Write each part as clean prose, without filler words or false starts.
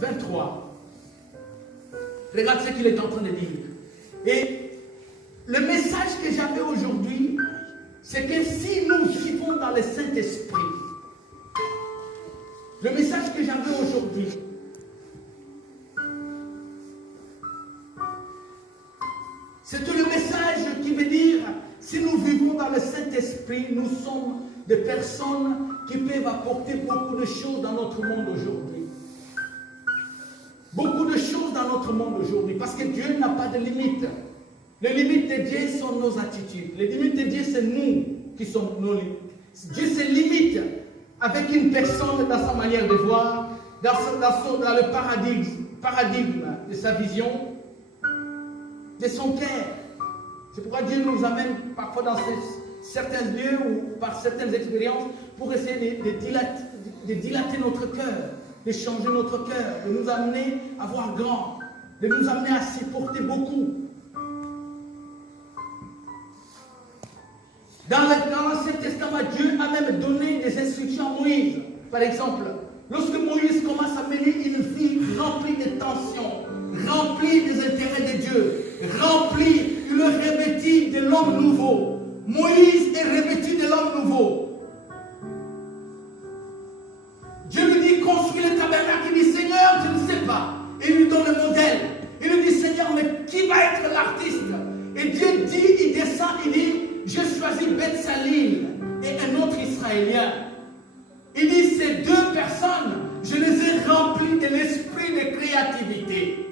23. Regarde ce qu'il est en train de dire. Et le message que j'avais aujourd'hui, c'est que si nous vivons dans le Saint-Esprit, le message que j'avais aujourd'hui, c'était le message qui veut dire, si nous vivons dans le Saint-Esprit, nous sommes des personnes qui peuvent apporter beaucoup de choses dans notre monde aujourd'hui. Beaucoup de choses dans notre monde aujourd'hui, parce que Dieu n'a pas de limites. Les limites de Dieu sont nos attitudes. Les limites de Dieu, c'est nous qui sommes nos limites. Dieu se limite avec une personne dans sa manière de voir, dans le paradigme de sa vision, de son cœur. C'est pourquoi Dieu nous amène parfois dans certains lieux ou par certaines expériences pour essayer de dilater notre cœur, de changer notre cœur, de nous amener à voir grand, de nous amener à supporter beaucoup. Dans l'Ancien Testament, Dieu a même donné des instructions à Moïse. Par exemple, lorsque Moïse commence à mener une vie remplie de tensions, remplie des intérêts de Dieu, remplie, il est revêtu de l'homme nouveau. Moïse est revêtu de l'homme nouveau. Dieu lui dit, construis le tabernacle. Il dit, Seigneur, je ne sais pas. Et il lui donne le modèle. Il lui dit, Seigneur, mais qui va être l'artiste? Et Dieu dit, il descend, il dit, j'ai choisi Betsalil et un autre Israélien. Il dit, ces deux personnes, je les ai remplies de l'esprit de créativité.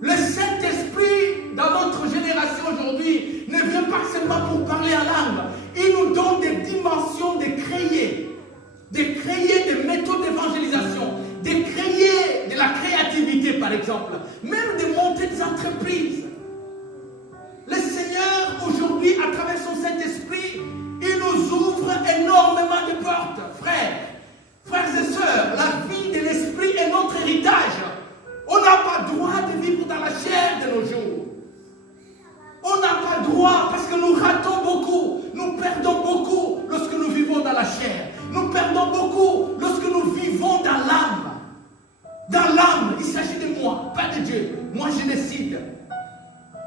Le Saint-Esprit, dans notre génération aujourd'hui, ne vient pas seulement pour parler en langue. Il nous donne des dimensions de créer des méthodes d'évangélisation, de créer de la créativité, par exemple, même de monter des entreprises. Le Seigneur, aujourd'hui, à travers son Saint-Esprit, il nous ouvre énormément de portes. Frères et sœurs, la vie de l'Esprit est notre héritage. On n'a pas droit de vivre dans la chair de nos jours. On n'a pas droit parce que nous ratons beaucoup. Nous perdons beaucoup lorsque nous vivons dans la chair. Nous perdons beaucoup lorsque nous vivons dans l'âme. Dans l'âme, il s'agit de moi, pas de Dieu. Moi, je décide.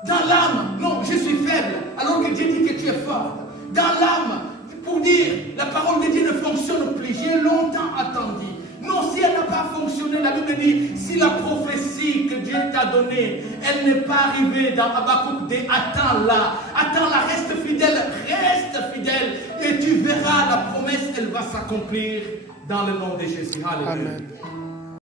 Dans l'âme, non, je suis faible, alors que Dieu dit que tu es fort. Dans l'âme, pour dire, la parole de Dieu ne fonctionne plus. J'ai longtemps attendu. Non, si elle n'a pas fonctionné, la Bible dit, si la prophétie que Dieu t'a donnée, elle n'est pas arrivée dans Habakkuk, attends-la. Attends-la, reste fidèle, et tu verras la promesse, elle va s'accomplir dans le nom de Jésus. Alléluia. Amen.